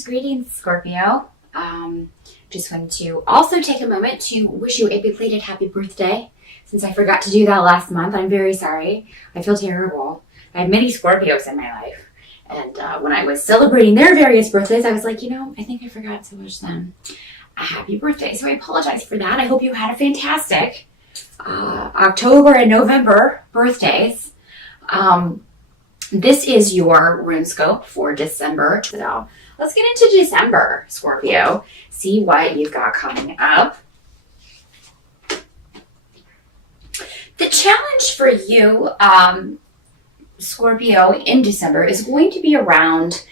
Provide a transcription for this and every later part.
Greetings, Scorpio. Just wanted to also take a moment to wish you a belated happy birthday. Since I forgot to do that last month, I'm very sorry. I feel terrible. I have many Scorpios in my life. And when I was celebrating their various birthdays, I was like, I think I forgot to wish them a happy birthday. So I apologize for that. I hope you had a fantastic October and November birthdays. This is your RuneScope for December. So let's get into December, Scorpio. See what you've got coming up. The challenge for you, Scorpio, in December is going to be around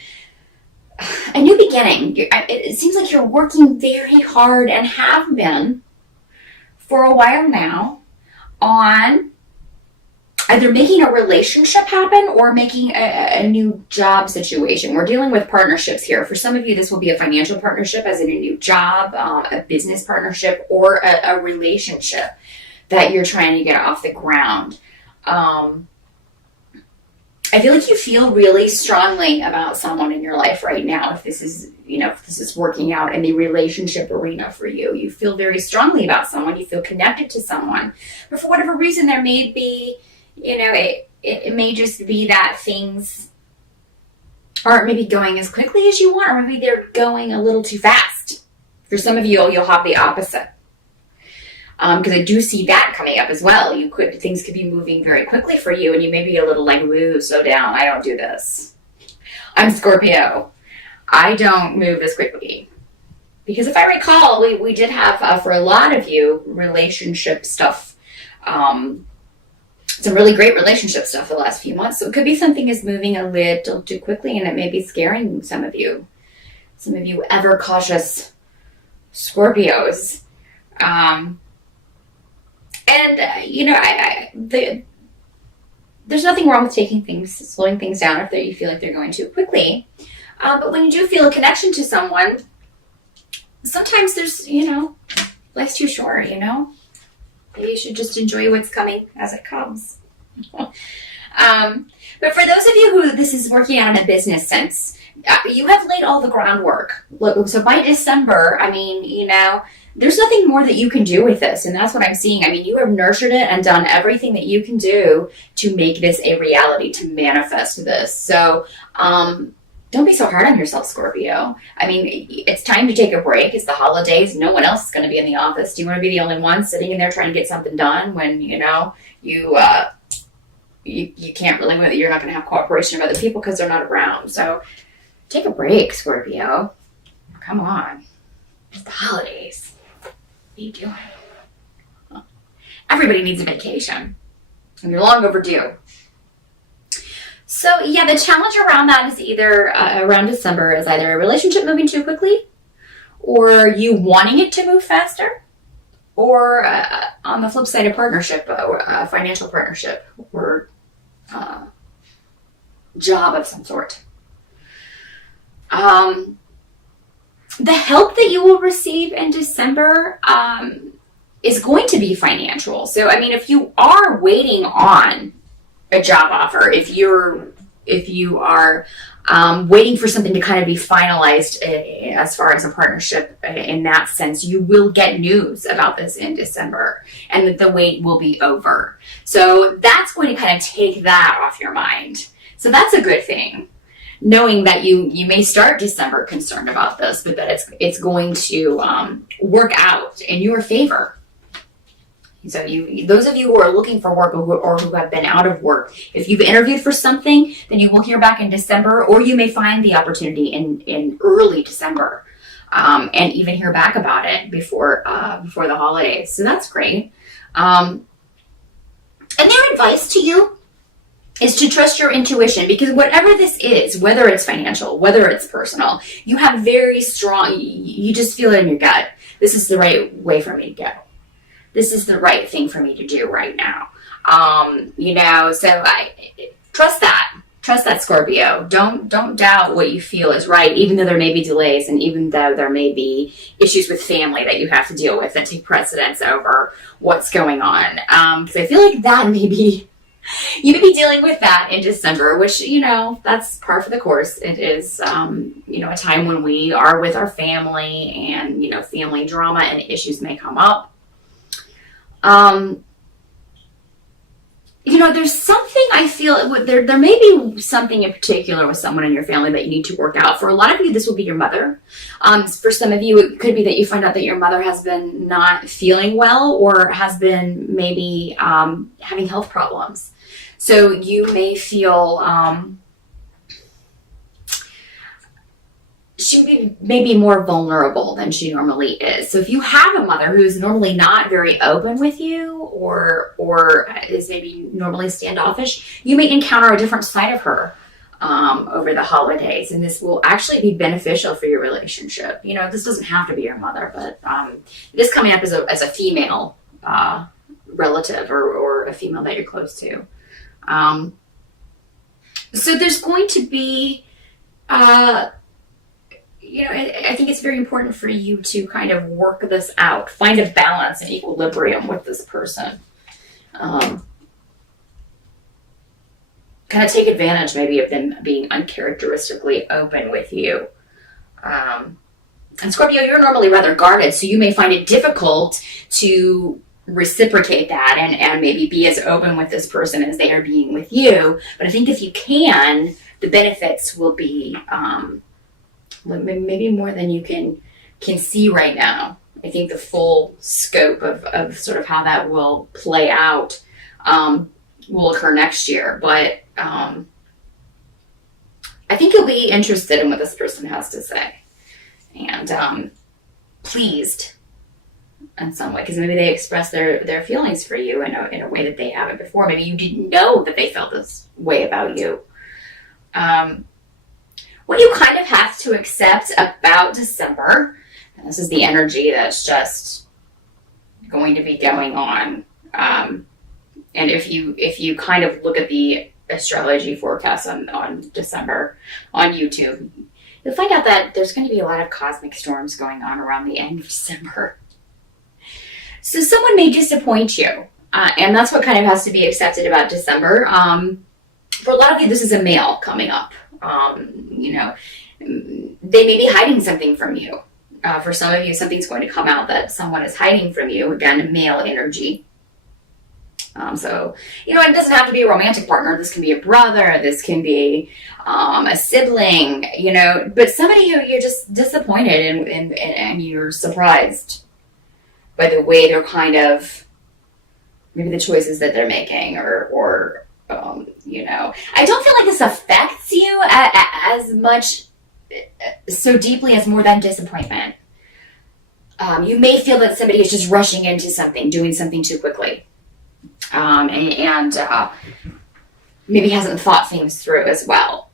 a new beginning. It seems like you're working very hard and have been for a while now on either making a relationship happen or making a new job situation. We're dealing with partnerships here. For some of you, this will be a financial partnership, as in a new job, a business partnership, or a relationship that you're trying to get off the ground. I feel like you feel really strongly about someone in your life right now. If this is, if this is working out in the relationship arena for you, you feel very strongly about someone. You feel connected to someone. But for whatever reason, there may be, it may just be that things aren't maybe going as quickly as you want, or maybe they're going a little too fast. For some of you, you'll have the opposite. Because I do see that coming up as well. Things could be moving very quickly for you, and you may be a little like, woo, slow down. I don't do this. I'm Scorpio. I don't move as quickly. Because if I recall, we did have, for a lot of you, relationship stuff. Some really great relationship stuff the last few months. So it could be something is moving a little too quickly, and it may be scaring some of you. Some of you ever cautious Scorpios. There's nothing wrong with slowing things down if you feel like they're going too quickly. But when you do feel a connection to someone, sometimes there's, life's too short, Maybe you should just enjoy what's coming as it comes. But for those of you who this is working out in a business sense, you have laid all the groundwork. So by December, there's nothing more that you can do with this. And that's what I'm seeing. You have nurtured it and done everything that you can do to make this a reality, to manifest this. So don't be so hard on yourself, Scorpio. It's time to take a break. It's the holidays. No one else is going to be in the office. Do you want to be the only one sitting in there trying to get something done when, you can't really, you're not going to have cooperation of other people because they're not around. So take a break, Scorpio. Come on. It's the holidays. What are you doing? Everybody needs a vacation. And you're long overdue. So, the challenge around that is either, around December, is either a relationship moving too quickly, or you wanting it to move faster, or on the flip side, a partnership, a financial partnership, or job of some sort. The help that you will receive in December is going to be financial. So, if you are waiting on a job offer, if you are waiting for something to kind of be finalized as far as a partnership in that sense, you will get news about this in December, and that the wait will be over. So that's going to kind of take that off your mind. So that's a good thing, knowing that you may start December concerned about this, but that it's going to work out in your favor. So those of you who are looking for work or who have been out of work, if you've interviewed for something, then you will hear back in December, or you may find the opportunity in early December, and even hear back about it before the holidays. So that's great. And their advice to you is to trust your intuition, because whatever this is, whether it's financial, whether it's personal, you have very strong, you just feel it in your gut. This is the right way for me to go. This is the right thing for me to do right now. So I trust that, Scorpio. Don't doubt what you feel is right, even though there may be delays, and even though there may be issues with family that you have to deal with that take precedence over what's going on. Because I feel like that may be You may be dealing with that in December, which, that's par for the course. It is, a time when we are with our family and, family drama and issues may come up. There's something I feel there may be something in particular with someone in your family that you need to work out. For a lot of you, this will be your mother. For some of you, it could be that you find out that your mother has been not feeling well or has been maybe having health problems. So you may feel she may be more vulnerable than she normally is. So if you have a mother who's normally not very open with you or is maybe normally standoffish, you may encounter a different side of her over the holidays. And this will actually be beneficial for your relationship. This doesn't have to be your mother, but it is coming up as a female relative or a female that you're close to. So there's going to be... I think it's very important for you to kind of work this out, find a balance and equilibrium with this person. Kind of take advantage maybe of them being uncharacteristically open with you. And Scorpio, you're normally rather guarded, so you may find it difficult to reciprocate that and maybe be as open with this person as they are being with you. But I think if you can, the benefits will be... maybe more than you can see right now. I think the full scope of sort of how that will play out will occur next year. But I think you'll be interested in what this person has to say and pleased in some way, because maybe they express their feelings for you in a way that they haven't before. Maybe you didn't know that they felt this way about you. What you kind of have to accept about December, and this is the energy that's just going to be going on. And if you kind of look at the astrology forecast on December on YouTube, you'll find out that there's going to be a lot of cosmic storms going on around the end of December. So someone may disappoint you, and that's what kind of has to be accepted about December. For a lot of you, this is a male coming up. They may be hiding something from you. For some of you, something's going to come out that someone is hiding from you. Again, male energy. So, it doesn't have to be a romantic partner. This can be a brother. This can be a sibling, but somebody who you're just disappointed and you're surprised by the way they're kind of, maybe the choices that they're making or I don't feel like this affects you as much, so deeply as more than disappointment. You may feel that somebody is just rushing into something, doing something too quickly, and maybe hasn't thought things through as well.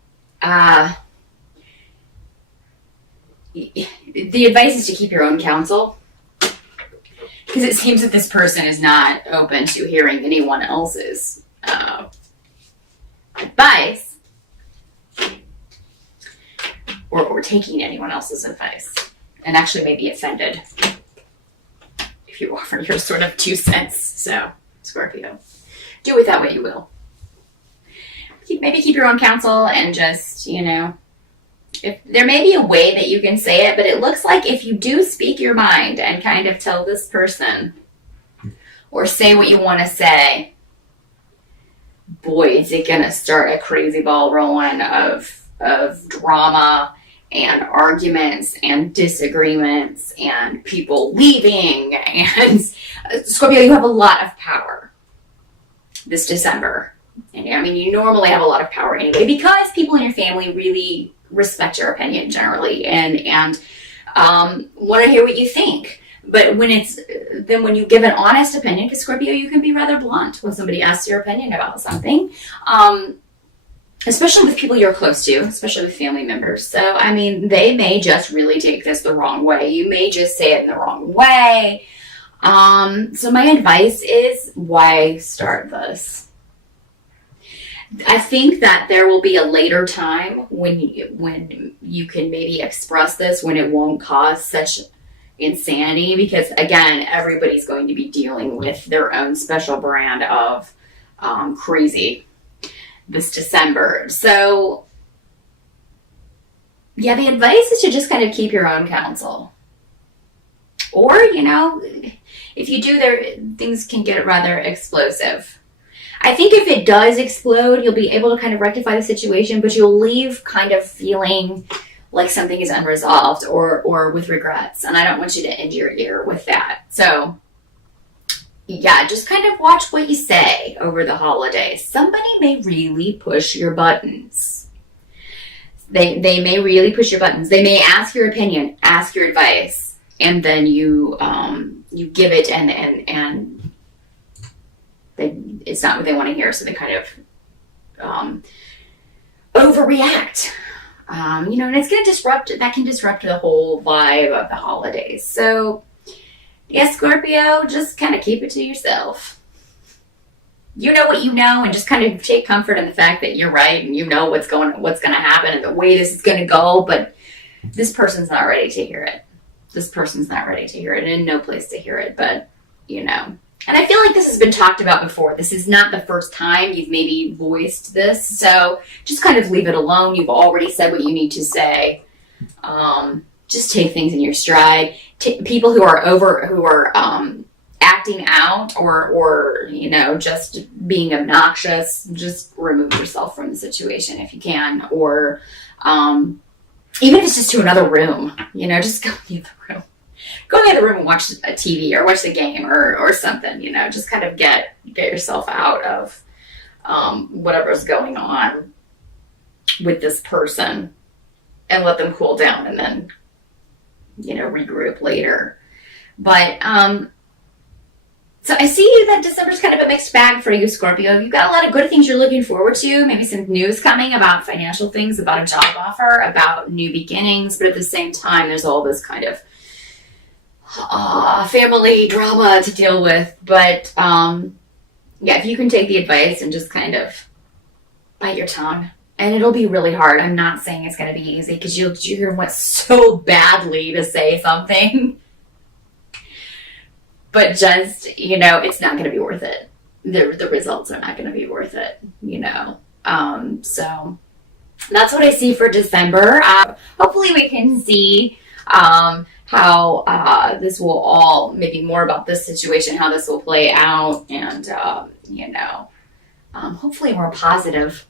The advice is to keep your own counsel, because it seems that this person is not open to hearing anyone else's advice or taking anyone else's advice, and actually may be offended if you offer your sort of 2 cents. So, Scorpio, do with that what you will. Maybe keep your own counsel and just, if there may be a way that you can say it, but it looks like if you do speak your mind and kind of tell this person or say what you want to say, boy, is it going to start a crazy ball rolling of drama and arguments and disagreements and people leaving. And Scorpio, you have a lot of power this December. And you normally have a lot of power anyway, because people in your family really respect your opinion generally and want to hear what you think. But when you give an honest opinion, because Scorpio, you can be rather blunt when somebody asks your opinion about something, especially with people you're close to, especially with family members. So, they may just really take this the wrong way. You may just say it in the wrong way. So my advice is, why start this? I think that there will be a later time when you can maybe express this, when it won't cause such insanity, because again, everybody's going to be dealing with their own special brand of crazy this December. So yeah, the advice is to just kind of keep your own counsel. Or, if you do, things can get rather explosive. I think if it does explode, you'll be able to kind of rectify the situation, but you'll leave kind of feeling like something is unresolved or with regrets. And I don't want you to end your year with that. So yeah, just kind of watch what you say over the holidays. Somebody may really push your buttons. They may really push your buttons. They may ask your opinion, ask your advice, and then you give it, and it's not what they want to hear, so they kind of overreact. And it's going to that can disrupt the whole vibe of the holidays. So, yeah, Scorpio, just kind of keep it to yourself. You know what you know, and just kind of take comfort in the fact that you're right, and you know what's going to happen and the way this is going to go, but this person's not ready to hear it. This person's not ready to hear it, and no place to hear it, but, And I feel like this has been talked about before. This is not the first time you've maybe voiced this, so just kind of leave it alone. You've already said what you need to say. Just take things in your stride. People who are acting out or just being obnoxious, just remove yourself from the situation if you can, or even if it's just to another room, just go leave the room. Go in the other room and watch a TV or watch the game or something, just kind of get yourself out of whatever's going on with this person and let them cool down and then, regroup later. But, so I see that December's kind of a mixed bag for you, Scorpio. You've got a lot of good things you're looking forward to, maybe some news coming about financial things, about a job offer, about new beginnings, but at the same time, there's all this kind of family drama to deal with. But if you can take the advice and just kind of bite your tongue, and it'll be really hard. I'm not saying it's going to be easy because you're want so badly to say something, but just it's not going to be worth it. The results are not going to be worth it. So that's what I see for December. Hopefully we can see how this will all, maybe more about this situation, how this will play out, and hopefully a more positive